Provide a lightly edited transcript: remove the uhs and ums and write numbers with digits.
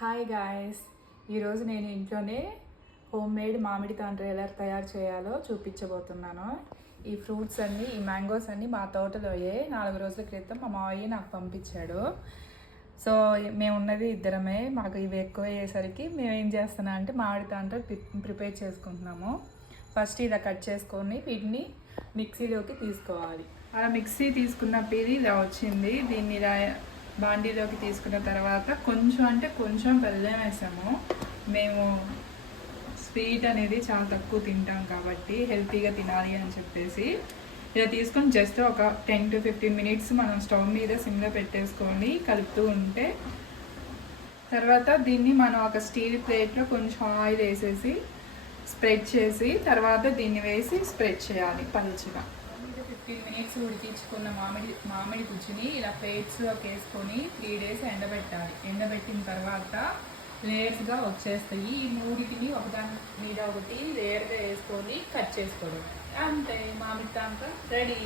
Hi guys, ఈరోజు నేను ఇంట్లోనే హోమ్ మేడ్ మామిడి తాండ్ర ఎలా తయారు చేయాలో చూపించబోతున్నాను. ఈ ఫ్రూట్స్ అన్నీ, ఈ మ్యాంగోస్ అన్నీ మా తోటలో 4 రోజుల క్రితం మా మావయ్య నాకు పంపించాడు. సో మేము ఉన్నది ఇద్దరమే. మాకు ఇవి ఎక్కువ అయ్యేసరికి మేము ఏం చేస్తున్నాం అంటే మామిడి తాండ్ర ప్రిపేర్ చేసుకుంటున్నాము. ఫస్ట్ ఇలా కట్ చేసుకొని వీటిని మిక్సీలోకి తీసుకోవాలి. అలా మిక్సీ తీసుకున్నప్పుడు ఇలా వచ్చింది. దీన్ని ఇలా బాండీలోకి తీసుకున్న తర్వాత కొంచెం బెల్లం వేసాము. మేము స్వీట్ అనేది చాలా తక్కువ తింటాం కాబట్టి హెల్తీగా తినాలి అని చెప్పేసి ఇలా తీసుకొని జస్ట్ ఒక 10 to 15 minutes మనం స్టవ్ మీద సిమ్లో పెట్టేసుకొని కలుపుతూ ఉంటే, తర్వాత దీన్ని మనం ఒక స్టీల్ ప్లేట్లో కొంచెం ఆయిల్ వేసేసి స్ప్రెడ్ చేసి తర్వాత దీన్ని వేసి స్ప్రెడ్ చేయాలి పలుచగా. 15 minutes ఉడికించుకున్న మామిడి గుజ్జుని ఇలా ప్లేట్స్లోకి వేసుకొని 3 days ఎండబెట్టాలి. ఎండబెట్టిన తర్వాత లేయర్స్గా వచ్చేస్తాయి. ఈ మూడిటిని ఒకదాని మీద ఒకటి లేయర్గా వేసుకొని కట్ చేసుకోవడం. అంతే, మామిడి తాండ్ర రెడీ.